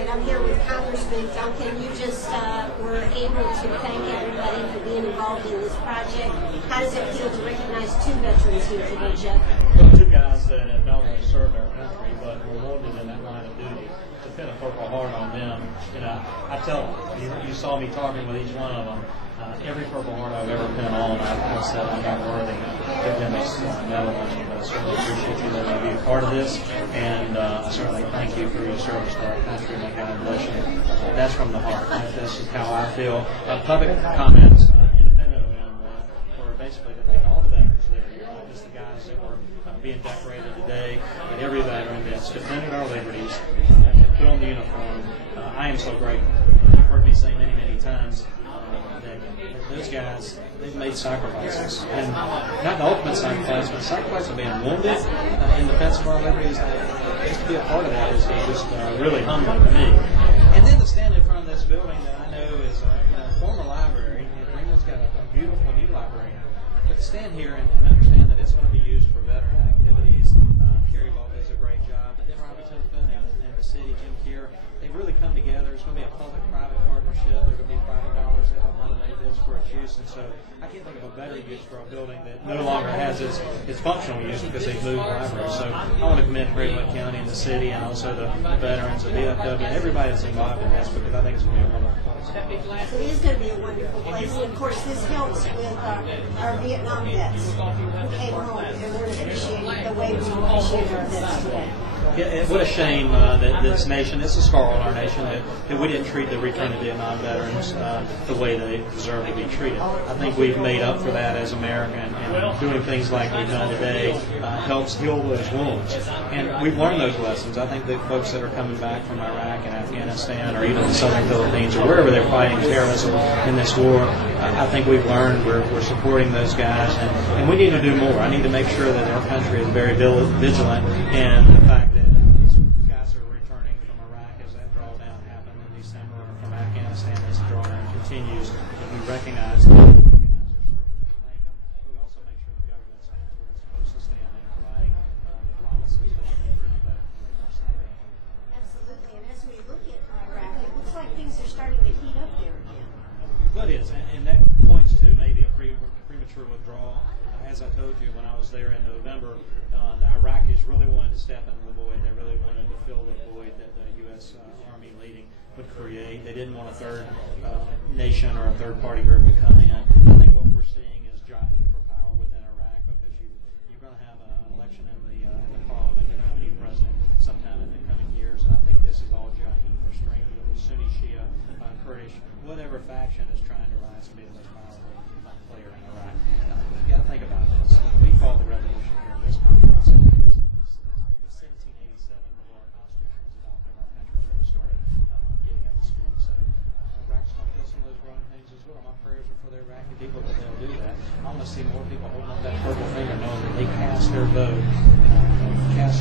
right, I'm here with Congressman Duncan. You just were able to thank everybody for being involved in this project. How does it feel to recognize two veterans here today, Jeff? Well, two guys that have not only served our country, but were wounded in that line of duty. To pin a Purple Heart on them, you know, I tell them, you saw me talking with each one of them. Every Purple Heart I've ever been on, I've said I'm not worthy to win this medal on you, but I certainly appreciate you letting me be a part of this, and I certainly thank you for your service to our country, and God bless you. That's from the heart. This is how I feel. Public comments, independent of them, were basically to thank all the veterans there. You're not just the guys that were being decorated today, but every veteran that's defended our liberties, put on the uniform. I am so grateful. You've heard me say many, many times that those guys, they've made sacrifices. And not the ultimate sacrifice, but the sacrifice of being wounded in defense of our liberties. Just to be a part of that is just really humbling to me. And then to stand in front of this building that I know is a former library. Greenwood's got a beautiful new library. But to stand here and understand that it's going to be used for veteran activities. Kerry Ball does a great job. But then Robert Tilton and the city, Jim Keir, they really come together. It's going to be a public-private partnership. There are going to be private dollars that help motivate this for its use. And so I can't think of a better use for a building that no longer has its functional use because they've moved libraries. So I want to commend Greenwood County and the city and also the veterans, the VFW, and everybody that's involved in this because I think it's going to be a wonderful place. It is going to be a wonderful place. And of course, this helps with our Vietnam vets who came home and we're appreciating the way we appreciate our vets today. Yeah, what a shame that this nation, it's a scar on our nation, that we didn't treat the return of Vietnam veterans the way they deserve to be treated. I think we've made up for that as Americans, and doing things like we've done today helps heal those wounds. And we've learned those lessons. I think that folks that are coming back from Iraq and Afghanistan or even the southern Philippines or wherever they're fighting terrorism in this war, I think we've learned we're supporting those guys, and we need to do more. I need to make sure that our country is very vigilant in the fact that these guys are returning from Iraq as that drawdown happened in December, or from Afghanistan as the drawdown continues, and we recognize that. We also make sure the government stands where it's supposed to stand in providing the promises that Absolutely, and as we look at Iraq, it looks like things are starting to heat up there again. Well, it is, and that points to maybe a premature withdrawal. As I told you when I was there in November, the Iraqis really wanted to step into the void. They really wanted to fill the void that the U.S. Army leading would create. They didn't want a third nation or a third-party group to come in. I think what we're seeing is jockeying for power within Iraq because you're going to have an election in the parliament. You're going to have a new president sometime in the coming years. And I think this is all jockeying for strength of the Sunni, Shia, Kurdish, whatever faction is trying to rise to be the most powerful player in Iraq. You've got to think about this. We fought the revolution here in this country in 1787. The law Constitution was adopted. Our country really started getting up to speed. So Iraq's going to feel some of those growing pains as well. My prayers are for the Iraqi people that they'll do that. I want to see more people holding up that purple finger knowing that they cast their vote. For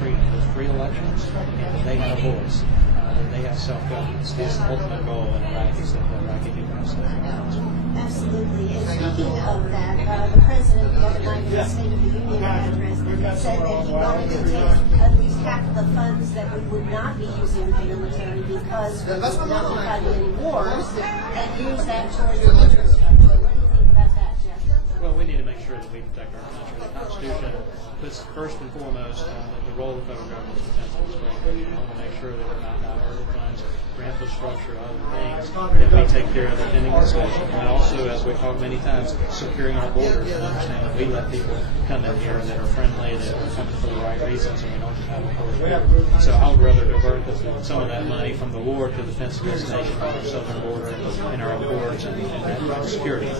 freedom. There's free elections, and that they have a voice. That they have self-governance. That's the ultimate goal in Iraq is that the Iraqi people have self-governance. Absolutely. And speaking of that, the president the other night in the State of the Union, said that he wanted to take at least half of the funds that we would not be using for the military because we would not be fighting any wars and use that towards the infrastructure. What do you think about that, Jeff? Well, we need to make sure that we protect our country. The Constitution puts first and foremost the role of the federal government is defense of its country. We want to make sure that we're not diverting funds for infrastructure, other things, that we take care of defending this nation. And also, as we've talked many times, securing our borders and understand that we let people come in here that are friendly, that are coming for the right reasons, and we don't have a closed border. So I would rather divert some of that money from the war to defense of this nation, on our southern border, and our borders, and that security.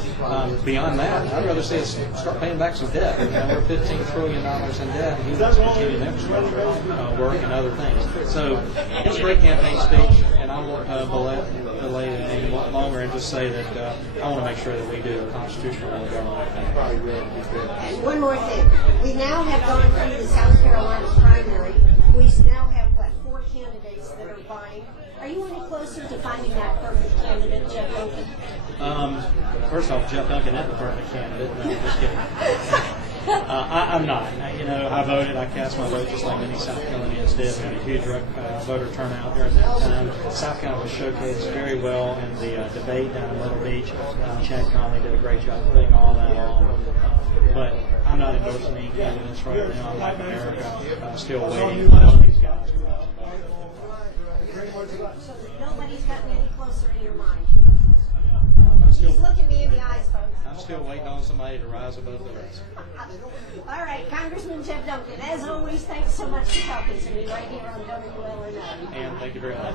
Beyond that, I'd rather see us start paying back some debt. We're $15 trillion in debt, and let's continue the infrastructure work and other things. So it's a great campaign speech, and I won't delay it any longer and just say that I want to make sure that we do a constitutional government. And one more thing. We now have gone through the South Carolina primary. We now have, 4 candidates that are vying. Are you any closer to finding that perfect candidate, Jeff Duncan? First off, Jeff Duncan is the perfect candidate. No, I'm just kidding. I'm not. I voted. I cast my vote just like many South Carolinians did. We had a huge voter turnout during that time. South Carolina was showcased very well in the debate down in Myrtle Beach. Chad Conley did a great job putting all that on. But I'm not endorsing any candidates right now. I'm like America. I'm still waiting for one of these guys to rise above. So nobody's gotten any closer in your mind. Still, He's looking me in the eyes, folks. I'm still waiting on somebody to rise above the rest. All right, Congressman Jeff Duncan, as always, thanks so much for talking to me right here on WLMA. And thank you very much.